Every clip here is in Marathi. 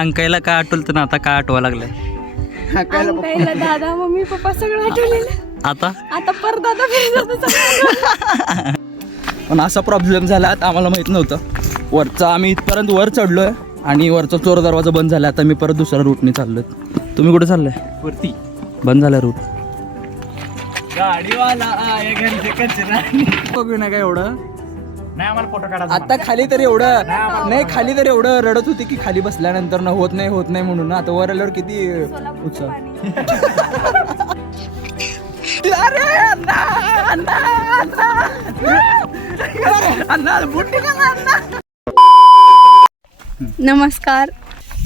अंकायला काय आठवलं ना आता काय आठवा लागलंय? दादा मम्मी पप्पा सगळं आठवलेलं. आता? आता पर दादा फिरत सगळं. पण असा प्रॉब्लेम झाला आता आम्हाला माहीत नव्हतं. वरचा आम्ही इथपर्यंत वर चढलो आहे आणि वरचा चोर दरवाजा बंद झाला आता मी परत दुसऱ्या रूटने चाललो तुम्ही कुठे चाललाय? वरती. बंद झाला रूट गाडीवाला बघू ना काय एवढं. नाही आम्हाला फोटो काढायचा आता खाली तर एवढं नाही खाली तर एवढं रडत होती की खाली बसल्यानंतर ना होत नाही होत नाही म्हणून ना. आता वर आल्यावर किती उत्साह. अरे अण्णा, अण्णा, अण्णा. अण्णा, बुट निघाला, अण्णा. नमस्कार.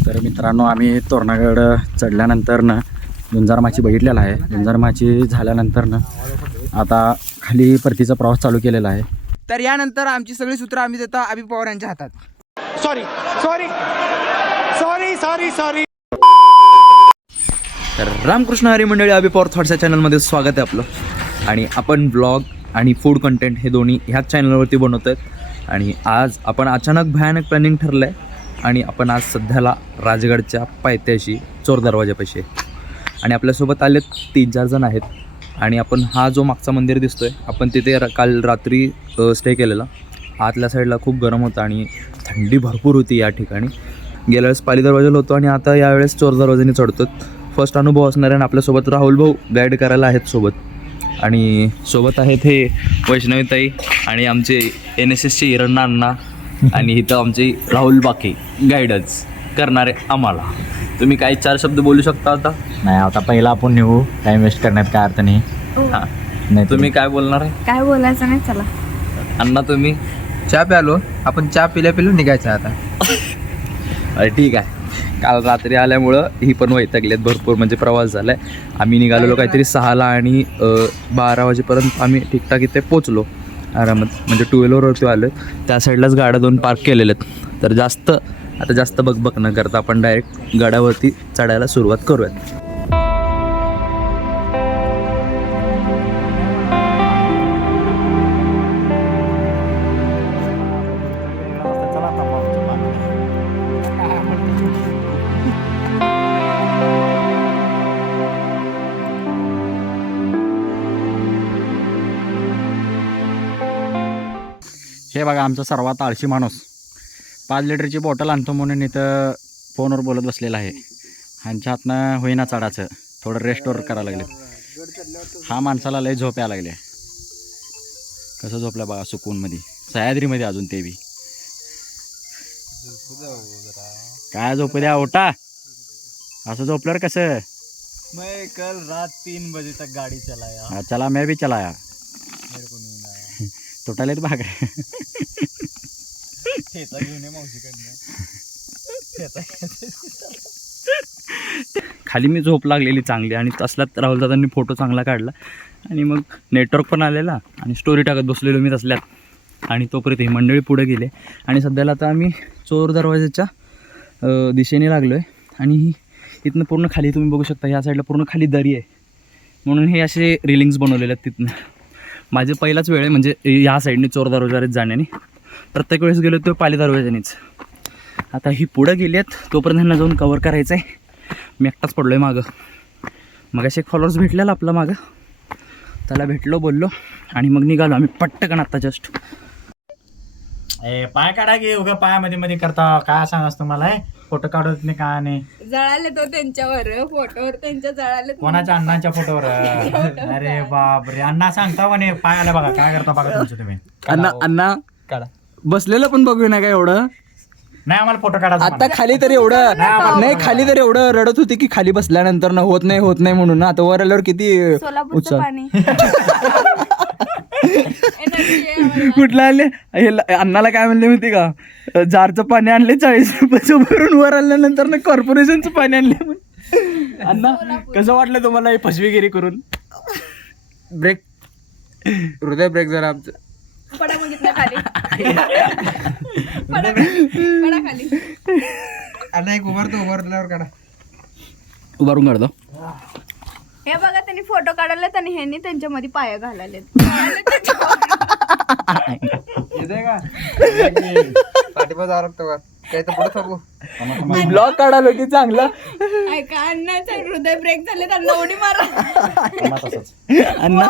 तर मित्रांनो आम्ही तोरणागड चढल्यानंतर ना झुंजारमाची बघितलेला आहे. झुंजारमाची झाल्यानंतर ना आता खाली परतीचा प्रवास चालू केलेला आहे. तर यानंतर आमची सगळी सूत्र आम्ही देतो अभि पवार यांच्या हातात. Sorry sorry sorry sorry sorry तर रामकृष्ण हरी मंडळी अभि पॉवर थॉट्सच्या चॅनलमध्ये स्वागत आहे आपलं. आणि आपण ब्लॉग आणि फूड कंटेंट हे दोन्ही ह्याच चॅनलवरती बनवतो आहेत आणि आज आपण अचानक भयानक प्लॅनिंग ठरलं आहे आणि आपण आज सध्याला राजगडच्या पायथ्याशी चोर दरवाजापाशी आहे. आणि आपल्यासोबत आले तीन चार जण आहेत. आणि आपण हा जो मागचा मंदिर दिसतोय आपण तिथे र- काल रात्री स्टे केलेला. आतल्या साईडला खूप गरम होता आणि थंडी भरपूर होती या ठिकाणी. गेल्या वेळेस पाली दरवाजाला होतो आणि आता यावेळेस चोर दरवाजाने चढतो फर्स्ट अनुभव असणार आहे आणि आपल्यासोबत राहुल भाऊ गाईड करायला आहेत सोबत. आणि सोबत आहेत हे वैष्णवीताई आणि आमचे एन एस एसचे इरण्णा अण्णा आणि इथं आमचे राहुल बाके गाईडच करणारे आम्हाला. तुम्ही काही चार शब्द बोलू शकता आता? नाही आता पहिला आपण निघू. टाइम वेस्ट करण्यात काय अर्थ नाही. हां. नाही तुम्ही काय बोलणार आहे? काय बोलायचं नाही चला. अण्णा तुम्ही? चहा प्यालो. आपण चहा पिल्या पिलो निघायचं आता. अरे ठीक आहे. काल रात्री आल्यामुळं ही पण वैतागलेत भरपूर. म्हणजे प्रवास झाला आहे आम्ही निघालेलो काहीतरी सहाला आणि अ, बारा वाजेपर्यंत आम्ही ठीकठाक इथे पोचलो. आरामात म्हणजे टू व्हीलरवरती आलो त्या साईडलाच गाड्या दोन पार्क केलेल्या आहेत. तर जास्त आता जास्त बकबक न करता आपण डायरेक्ट गडावरती चढायला सुरुवात करूयात. हे बघा आमचा सर्वात आळशी माणूस. पाच लिटरची बॉटल आणतो म्हणून इथं फोनवर बोलत बसलेला आहे. ह्यांच्या हातनं होईना चढाचं थोडं रेस्टवर करायला लागले हा माणसाला लय झोप यायला लागले. कसं झोपलं बघा सुकूनमध्ये. सह्याद्रीमध्ये अजून ते बी. काय झोपू द्या ओटा असं झोपल्यावर कसं? मैं कल रात तीन बजे तक गाड़ी चलाया. चला मैं भी चलाया. तुटालेत भाकरे ठेचा घेऊन मावशीकडनं. खाली मी झोप लागलेली चांगली आणि तसल्यात राहुल दादांनी फोटो चांगला काढला. आणि मग नेटवर्क पण आलेला आणि स्टोरी टाकत बसलेलो मी तसल्यात. आणि तोपर्यंत ही मंडळी पुढे गेले. आणि सध्याला आता आम्ही चोर दरवाजाच्या दिशेने लागलो आहे आणि ही इथनं पूर्ण खाली तुम्ही बघू शकता ह्या साईडला पूर्ण खाली दरी आहे. म्हणून हे असे रिलिंग्स बनवलेले आहेत तिथनं. माझे पहिलाच वेळ आहे म्हणजे ह्या साईडने चोर दरवाजात जाण्याने. प्रत्येक वेळेस गेलो तो पाली दरवाजानेच आता ही पुढं गेली आहेत तोपर्यंत ह्यांना जाऊन कवर करायचं आहे मी एकटाच पडलो आहे मागं. मग असे एक फॉलोअर्स भेटलेला आपला मागं. त्याला भेटलो बोललो आणि मग निघालो आम्ही पट्टकन आत्ता जस्ट ए पाय काढा की उगा पायामध्ये मध्ये करता. काय सांगास तुम्हाला फोटो काढत नाही काय नाही. जळाले तो त्यांच्यावर फोटोवर त्यांच्या जळाले कोणाच्या अण्णांच्या फोटोवर? अरे बाप रे अण्णा सांगता म्हणे पाय आला बघा. काय करता बघा तुमचं तुम्ही. अण्णा अण्णा? काढा. बसलेलं पण बघू ना काय एवढं. नाही आम्हाला फोटो काढायचा आता खाली तर एवढं नाही खाली तर एवढं रडत होती की खाली बसल्यानंतर ना होत नाही होत नाही म्हणून. ना आता वर आल्यावर किती सोलापूरचं उत्साह पाणी. Energy आहे आम्हाला. कुठलं आले हे ल- अण्णाला काय म्हणले माहिती का? जारचं पाणी आणले चाळीस रुपयाचं भरून वर आल्यानंतर ना कॉर्पोरेशनचं पाणी आणले म्हणे. अण्णा कसं वाटलं तुम्हाला ही फसवेगिरी करून? ब्रेक हृदय ब्रेक जरा आमचं. पडा मग इथनं खाली. पडा पडा खाली. अण्णा एक उभारतो उभारल्यावर काढा. उभारून काढतो. हे बघा त्यांनी फोटो काढले आणि ह्यांनी त्यांच्यामध्ये पाया का? पाठीमा जावं लागतं का काय तर पुढे सांगू ब्लॉग काढालो की चांगला? ऐका अण्णाचं हृदय ब्रेक झाले त्यांना उडी मारा. अण्णा.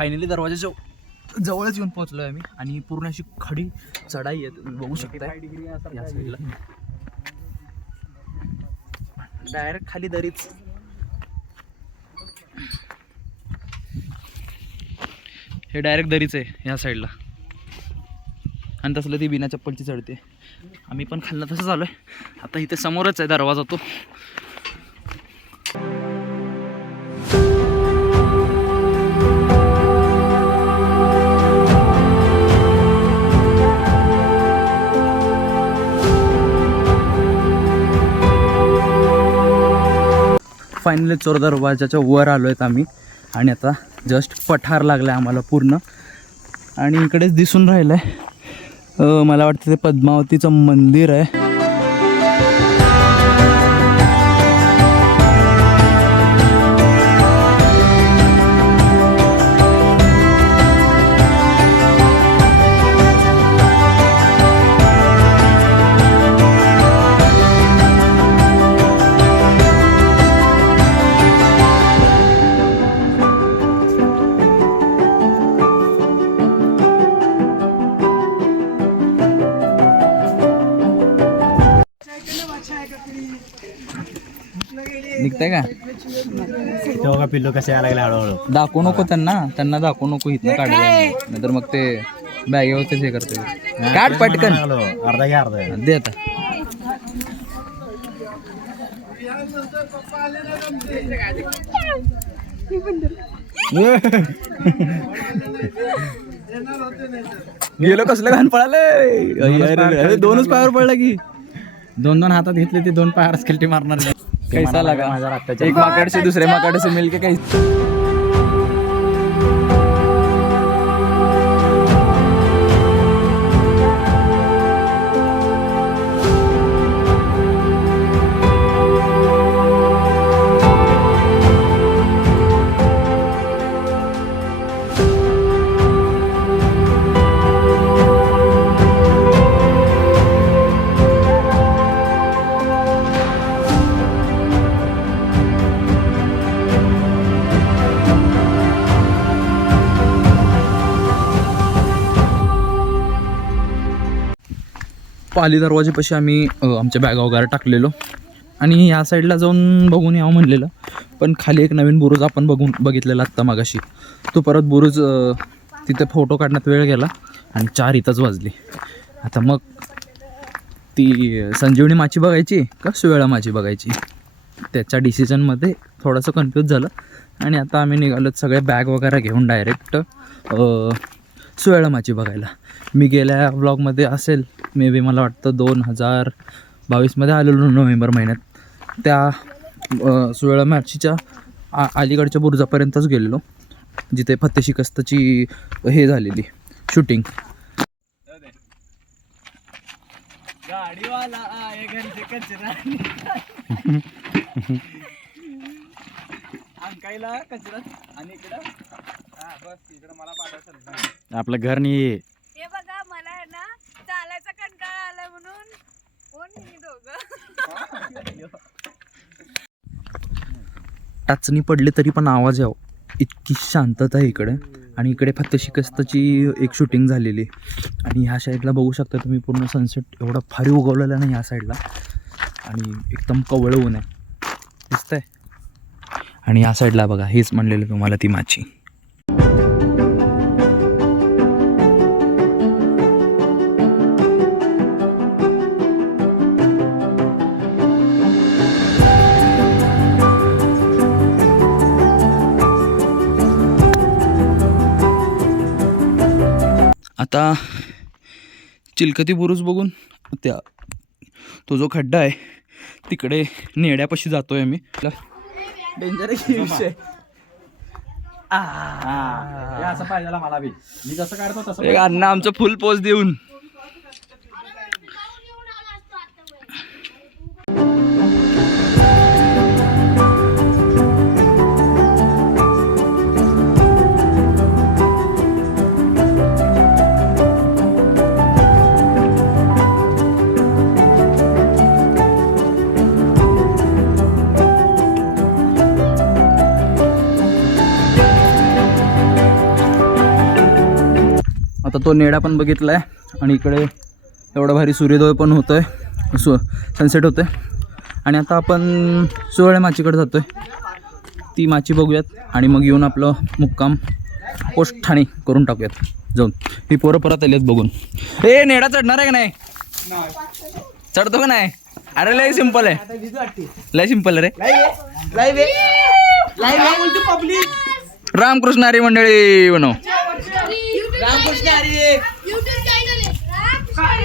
फायनली दरवाजाच्या जवळच येऊन पोहोचलोय आम्ही आणि पूर्ण अशी खडी चढाई आहे तुम्ही बघू शकता या साईडला डायरेक्ट खाली दरीच हे डायरेक्ट दरीच आहे ह्या साईडला आणि तसलं ती बिना चप्पलची चढते. आम्ही पण खाल्लं तसं चालू आहे आता इथे समोरच आहे दरवाजा तो. फायनली चोर दरवाजाच्या वर आलो आहेत आम्ही. आणि आता जस्ट पठार लागला आहे आम्हाला पूर्ण. आणि इकडेच दिसून राहिलं आहे मला वाटतं ते पद्मावतीचं मंदिर आहे. निघतंय का? तेव्हा का पिल्लू कसे यायला लागले हळूहळू? दाखवू नको त्यांना. त्यांना दाखवू नको इथनं काढलं नाहीतर मग ते बॅगेवरतीच हे करते. काढ पटकन. अर्धा घ्या अर्धा. दे आता. गेलो कसलं घाण पळालं दोनच पायावर पडला की. दोन दोन हातात घेतले ते दोन पायावर स्केल्टी मारणार कैसा लगा? रक्ताच्या एक माकड से दुसरे माकड से मिलके काही पाली दरवाजेपाशी आम्ही आमच्या बॅगा वगैरे टाकलेलो. आणि या साईडला जाऊन बघून यावं म्हणलेलं. पण खाली एक नवीन बुरुज आपण बघून बघितलेला आत्ता मागाशी. तो परत बुरुज तिथे फोटो काढण्यात वेळ गेला आणि चार इथंच वाजली. आता मग ती संजीवनी माची बघायची का सुवेळा माची बघायची? त्याच्या डिसिजनमध्ये थोडंसं कन्फ्यूज झालं. आणि आता आम्ही निघालो सगळे बॅग वगैरे घेऊन डायरेक्ट सुवेळा माची बघायला. मी गेल्या ब्लॉगमध्ये असेल मे बी मला वाटतं दोन हजार बावीसमध्ये आलेलो नोव्हेंबर महिन्यात. त्या अ, सुवेळा माचीच्या आ अलीकडच्या बुरुजापर्यंतच गेलेलो जिथे फत्ते शिकस्तची हे झालेली शूटिंग गाडीवाला आहे घरचे कचरा अंकाईला कचरा आणि इकडं. हा बस इकडं मला पाठवायचं आपलं घर नाही हे बघा मला आहे ना चालायचा कंटाळा आलाय म्हणून. कोण ही दोघं? टाचणी पडली तरी पण आवाज यावं. इतकी शांतता आहे इकडे. आणि इकडे फक्त शिकस्तची एक शूटिंग झालेली आहे. आणि ह्या साईडला बघू शकता तुम्ही पूर्ण सनसेट एवढा भारी उगवलेला नाही ह्या साईडला आणि एकदम कवळ ऊन आहे. दिसतंय. आणि या साईडला बघा हेच म्हणलेलं तुम्हाला ती माची. चिलकती बुरुज बघून त्या तो जो खड्डा आहे तिकडे नेड्यापाशी जातोय आम्ही. डेंजर विषय? हे असं पाहिजे मला बी. मी जसं काढतो तसं एक अण्णा आमचं फुल पोच देऊन. तो नेडा पण बघितला आहे आणि इकडे एवढा भारी सूर्योदय पण होतो आहे सु सनसेट होतं आहे आणि आता आपण सुवळे माचीकडे जातो आहे ती माची बघूयात. आणि मग येऊन आपलं मुक्काम पोस्ट ठाणे करून टाकूयात. जाऊन. ही पोरं परत आली आहेत बघून. ए नेडा चढणार आहे का नाही? चढतो का नाही? अरे लय सिंपल आहे. लय सिंपल रे. रामकृष्ण हरी मंडळी बनव.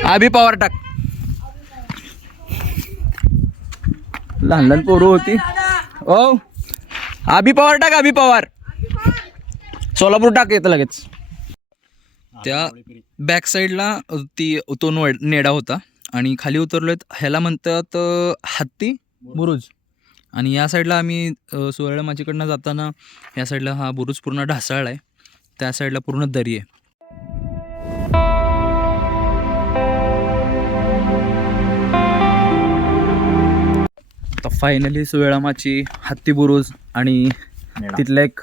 आभी पवार टाक. लहान लहान पोरं होती. ओ आभी पवार टाक आभी पवार सोलापूर टाक येतं लगेच. त्या बॅक साईडला ती तो नेडा होता. आणि खाली उतरलोय ह्याला म्हणतात हत्ती बुरुज. आणि या साईडला आम्ही अ, सुवर्ण माचीकडनं जाताना या साईडला हा बुरुज पूर्ण ढासाळ आहे त्या साईडला पूर्ण दरी आहे. फायनली सुवेळामाची हत्ती बुरुज आणि तिथलं एक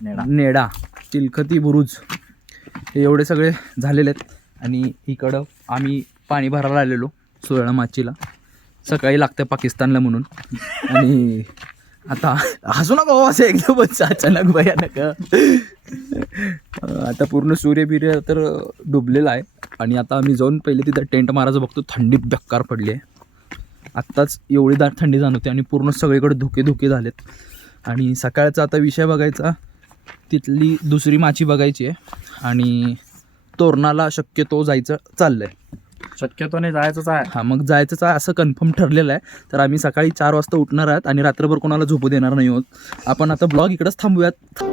नेडा. चिलखती बुरुज. हे एवढे सगळे झालेले आहेत. आणि इकडं आम्ही पाणी भरायला आलेलो सुवेळा माचीला. सकाळी लागतं पाकिस्तानला म्हणून. आणि आता हसू नका हो असं एकदमच अचानक भयानक. आता पूर्ण सूर्य बिर्य तर डुबलेला आहे. आणि आता आम्ही जाऊन पहिले तिथं टेंट मारायचं बघतो. थंडी बेकार पडली आहे. आत्ताच एवढी दाट थंडी जाणवते आणि पूर्ण सगळीकडे धुके धुके झालेत. आणि सकाळचा आता विषय बघायचा तिथली दुसरी माची बघायची आहे. आणि तोरणाला शक्यतो जायचं चाललं आहे शक्यतो नाही जायचंच आहे. हां मग जायचंच आहे असं कन्फर्म ठरलेलं आहे. तर आम्ही सकाळी चार वाजता उठणार आहात आणि रात्रभर कोणाला झोपू देणार नाही आहोत. आपण आता ब्लॉग इकडंच थांबूयात.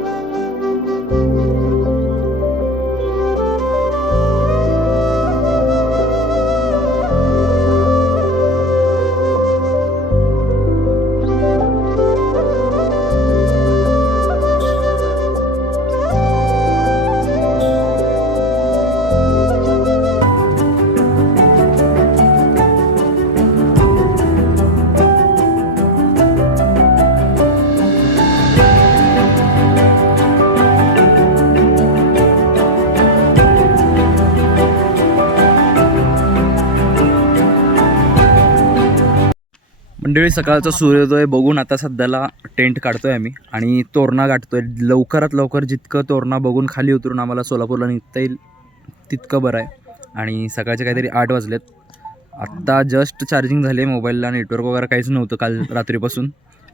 मंडळी सकाळचा सूर्योदय बघून आता सध्याला टेंट काढतोय आम्ही आणि तोरणा गाठतोय. लवकरात लवकर जितकं तोरणा बघून खाली उतरून आम्हाला सोलापूरला निघता येईल तितकं बरं आहे. आणि सकाळचे काहीतरी आठ वाजलेत. आत्ता जस्ट चार्जिंग झाले मोबाईलला नेटवर्क वगैरे काहीच नव्हतं काल रात्रीपासून.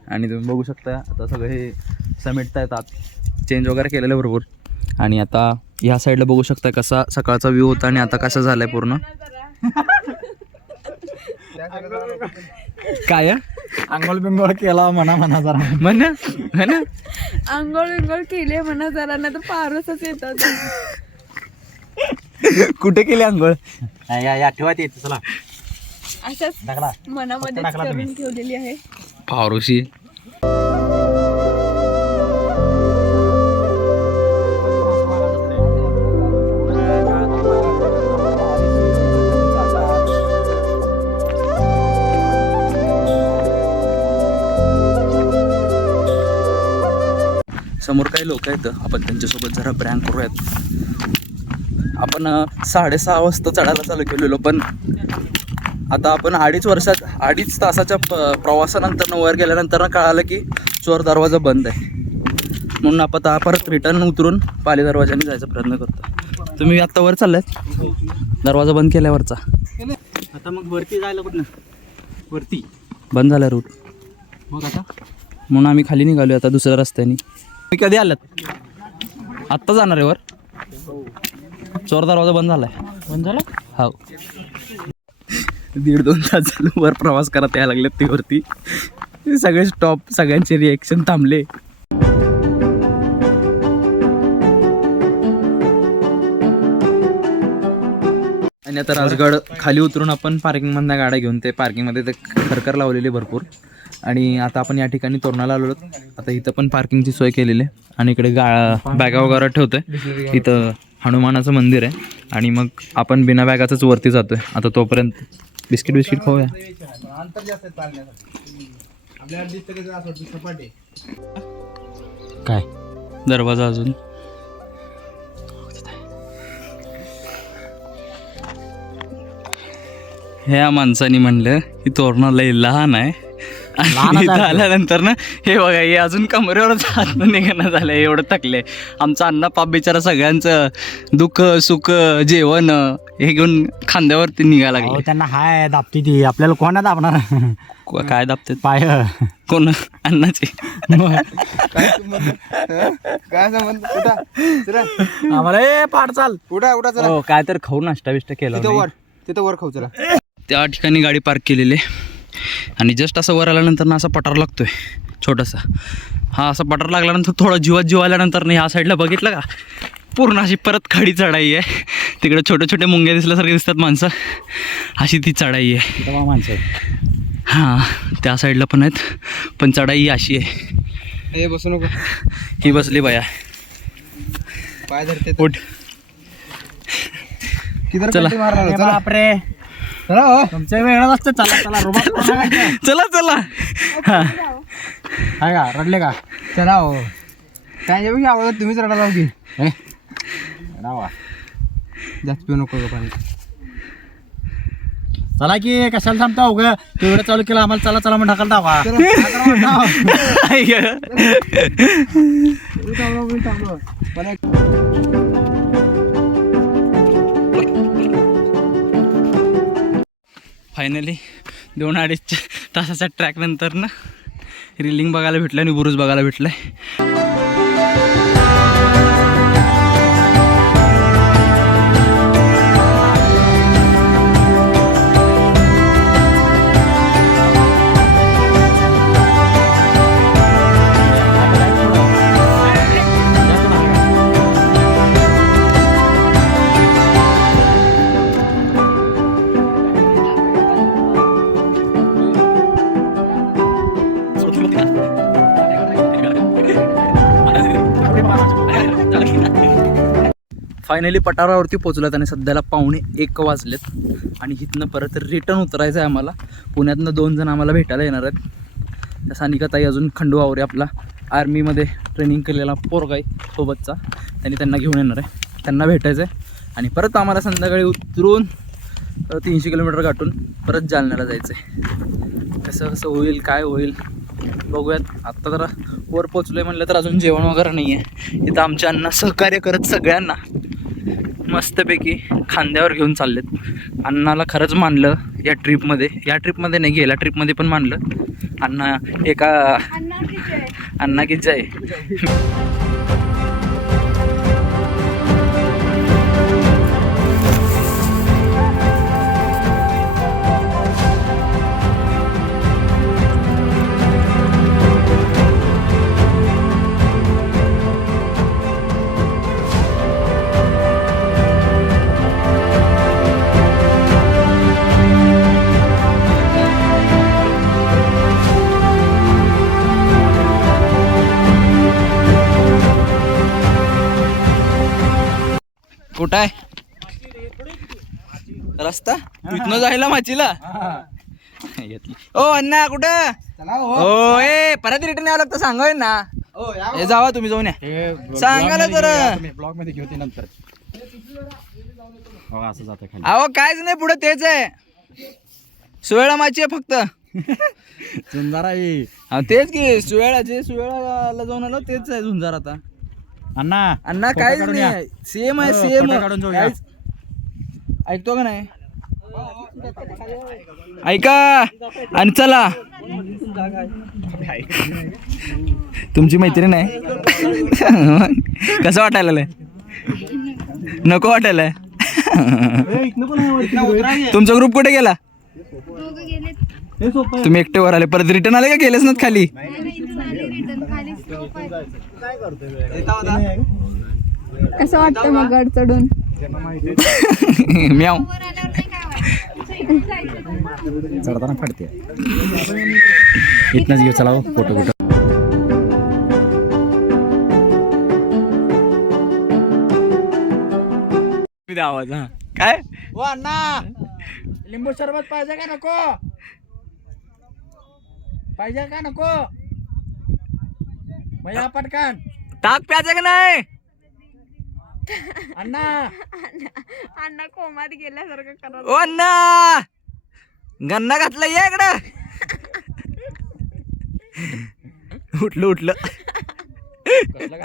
आणि तुम्ही बघू शकता आता सगळे हे समेटता येतात चेंज वगैरे केलेलं आहे भरपूर. आणि आता ह्या साईडला बघू शकता कसा सकाळचा व्ह्यू होता आणि आता कसा झाला आहे पूर्ण. काय आहे? अंघोळ बिंगोळ केला म्हणा म्हणा जरा. म्हण है ना आंघोळ विंघोळ केले म्हणा जरा ना तर पारसच येतात. कुठे केली आंघोळ? या या ठेवा ते चला. अशाच मनामध्ये. करून ठेवलेली आहे. पावरोशी समोर काही लोक आहेत. आपण त्यांच्यासोबत जरा प्रँक करूयात. आपण साडेसहा वाजता चढायला चालू केलेलो पण आता आपण अडीच वर्षात अडीच तासाच्या प- प्रवासानंतर वर गेल्यानंतर कळालं की चोर दरवाजा बंद आहे. म्हणून आपण आता परत रिटर्न उतरून पाली दरवाजाने जायचा प्रयत्न करतो. तुम्ही आत्ता वर चाललात? दरवाजा बंद केल्यावरचा. आता मग वरती जायला कुठं वरती. बंद झाला रूट मग आता? म्हणून आम्ही खाली निघालो आता दुसऱ्या रस्त्याने. तुम्ही कधी आलात आत्ता जाणार आहे वर. चोर दरवाजा बंद झालाय. बंद झालं? हो. दीड दोन तास झालं वर प्रवास करत यायला लागले ते वरती. सगळे स्टॉप सगळ्यांचे रिएक्शन थांबले. आणि आता राजगड खाली उतरून आपण पार्किंगमधल्या गाड्या घेऊन ते पार्किंगमध्ये ते खरकर लावलेली भरपूर. आणि आता आपण या ठिकाणी तोरणाला आलो आता इथं पण पार्किंगची सोय केलेली आहे. आणि इकडे गा बॅगा वगैरे ठेवतो आहे इथं हनुमानाचं मंदिर आहे. आणि मग आपण बिना बॅगाचंच वरती जातो आहे आता तोपर्यंत बिस्किट बिस्किट खाऊया. काय? दरवाजा अजून. ह्या माणसाने म्हणलं की तोरणा लय लहान आहे. आणि इथं. आल्यानंतर ना हे बघा हे अजून कमरेवरच हात निघणं झालं एवढं थकले. आमचा अण्णा पाप बिचारा सगळ्यांचं दुःख सुख जेवण हे घेऊन खांद्यावरती निघायला लागले. त्यांना हाय दाबती ती. आपल्याला कोणा दाबणार? को- काय दाबते पाय. कोण? अण्णाचे. काय संबंध? आम्हाला ए पाठ चाल. उठा उठा चला. हो काय तर खाऊ नाश्ता बिष्टा केला तिथं वर तिथं वर खाऊ चला. त्या ठिकाणी गाडी पार्क केलेली आहे. आणि जस्ट असं वर आल्यानंतर ना असा पठार लागतोय छोटासा. हा असा पठार लागल्यानंतर थोडा जीवात जीव आल्यानंतर ना ह्या साईडला बघितलं का? पूर्ण अशी परत खाडी चढाई आहे. तिकडे छोटे छोटे मुंग्या दिसल्यासारखे दिसतात माणसं. अशी ती चढाई आहे. तेव्हा माणसं आहेत. हां त्या साईडला पण आहेत. पण चढाई अशी आहे. बसू नको. ही बसली बाया. पाय धरते. उठ? चला. बापरे. चला हो. असतं चला चला रुबाब करू नका इथे. चला चला. हां. हाय का रडले का? चला हो. काय जेवढी आवडत तुम्हीच रडा लाव की. रडावा. जास्त पिऊ नको गं पाणी. चला की कशाला थांबता उग तू एवढं चालू केलं आम्हाला चला चला म्हणून ढकल दावा पण एक फायनली दोन अडीच तासाच्या ट्रॅक नंतर ना रिलिंग बघायला भेटलं आणि बुरुज बघायला भेटलं आहे फायनली पठारावरती पोचलात आणि सध्याला पाहुणे एक वाजलेत. आणि इथनं परत रिटर्न उतरायचं आहे आम्हाला. पुण्यातनं दोन जण आम्हाला भेटायला येणार आहेत. त्या सानिकाताई अजून आवरे आपला आर्मीमध्ये ट्रेनिंग केलेला पोरगाई आहे सोबतचा. त्यांनी त्यांना घेऊन येणार आहे. त्यांना भेटायचं आहे आणि परत आम्हाला संध्याकाळी उतरून तीनशे किलोमीटर गाठून परत जालन्याला जायचं आहे कसं कसं होईल काय होईल बघूयात. आत्ता जरा वर पोचलो आहे म्हणलं तर अजून जेवण वगैरे नाही आहे इथं आमच्या अण्णा सहकार्य करत सगळ्यांना. मस्तपैकी खांद्यावर घेऊन चाललेत. अण्णाला खरंच मानलं या ट्रिपमध्ये. या ट्रिपमध्ये नाही गेल्या ट्रिपमध्ये पण मानलं. अण्णा एका अण्णा किती आहे अण्णा की जय. रस्ता? इथनं जायला माचीला? ओ अण्णा कुठं? चला हो. ओ ए परत रिटर्न यावं लागतं सांगोय ना हो हे. जावा तुम्ही जाऊन या. हे ब्लॉग- सांगा ना ब्लॉगमध्ये जरा. घेऊया तुम्ही, ब्लॉगमध्ये घेऊ नंतर. हो असं जातं अहो कायच नाही पुढे तेच आहे. सुवेळा माची आहे फक्त. हा तेच की सुवेळा जे सुवेळाला जाऊन आलो तेच आहे झुंजार आता. अण्णा अण्णा काहीच नाही. सेम आहे. हो, सेम काढून. ऐकतो का नाही? ऐका आणि चला. तुमची मैत्रीण आहे. कसं वाटायला लय? नको वाटायला. तुमचा ग्रुप कुठे गेला? तुम्ही एकटे वर आले. परत रिटर्न आले का गेलेच ना खाली? कसं वाटतं मग चढून म्याव वर आल्यावर नाही काय वाटत चढताना फडते इथनच घेऊ चला हो, फोटो फोटो आवाज हा. काय? ओ अण्णा! लिंबू सरबत पाहिजे का नको? पाहिजे का नको? भैया पटकन. ताक प्यायचं का नाही? अण्णा. अण्णा. कोमात गेल्यासारखं करत ओ अण्णा. गन्ना घातला या इकडं. उठलं उठलं. कसलं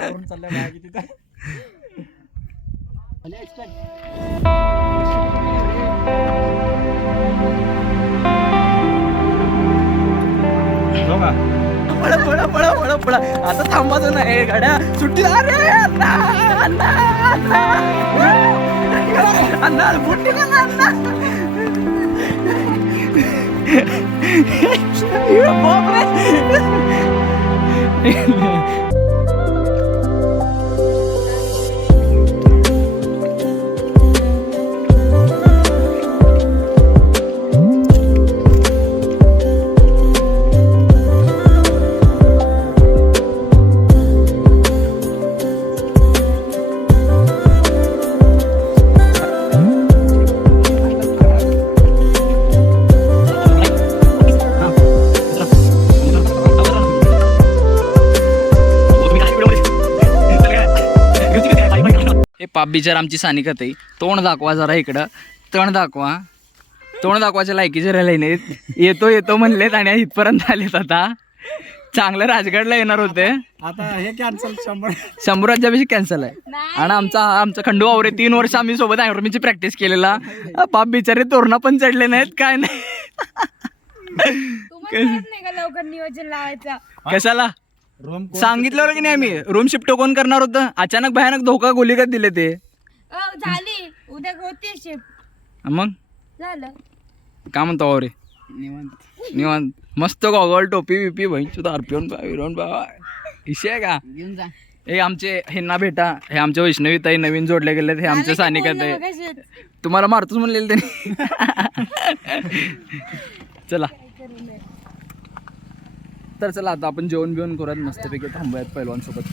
पळ आता थांबायचं नाही गाड्या. सुट्टी अरे अण्णा अण्णा अण्णा. बुट्टी अण्णा? बापरे. बिचार आमची सानिकत आहे तोंड दाखवा जरा इकडं. तोंड दाखवा. तोंड दाखवायच्या लायकीचे राहिले नाहीत. येतो येतो म्हणलेत आणि इथपर्यंत आलेत आता. चांगलं राजगडला येणार होते. आता हे कॅन्सल शंभर. शंभर राज्यापेक्षा कॅन्सल आहे. आणि आमचा आमचा खंडू वावरे तीन वर्ष आम्ही सोबत आयुर्मीची प्रॅक्टिस केलेला. पाप बिचारे तोरणा पण चढले नाहीत. काय नाही. तुम्हाला कळत नाही का लवकर नियोजन लावायचं? कशाला? रूम सांगितलं की नाही आम्ही रूम शिफ्ट कोण करणार होतं? अचानक भयानक धोका गोलीगत दिले ते. अ, झाली. उद्या होते शिफ्ट मग? झालं. काय म्हणतो वावरे निवांत. निवांत. मस्त गॉगल टोपी बिपी बहीण आरपिओन बा विरोन बा इशे आहे का? घेऊन जा. हे आमचे ह्यांना भेटा. हे आमच्या वैष्णवी ताई नवीन जोडले गेले हे आमचे सानिकात आहे तुम्हाला मारतोच म्हणलेलं त्यांनी. चला. तर चला आता आपण जेवण बिवण करूयात मस्तपैकी थांबूयात पैलवान सोबत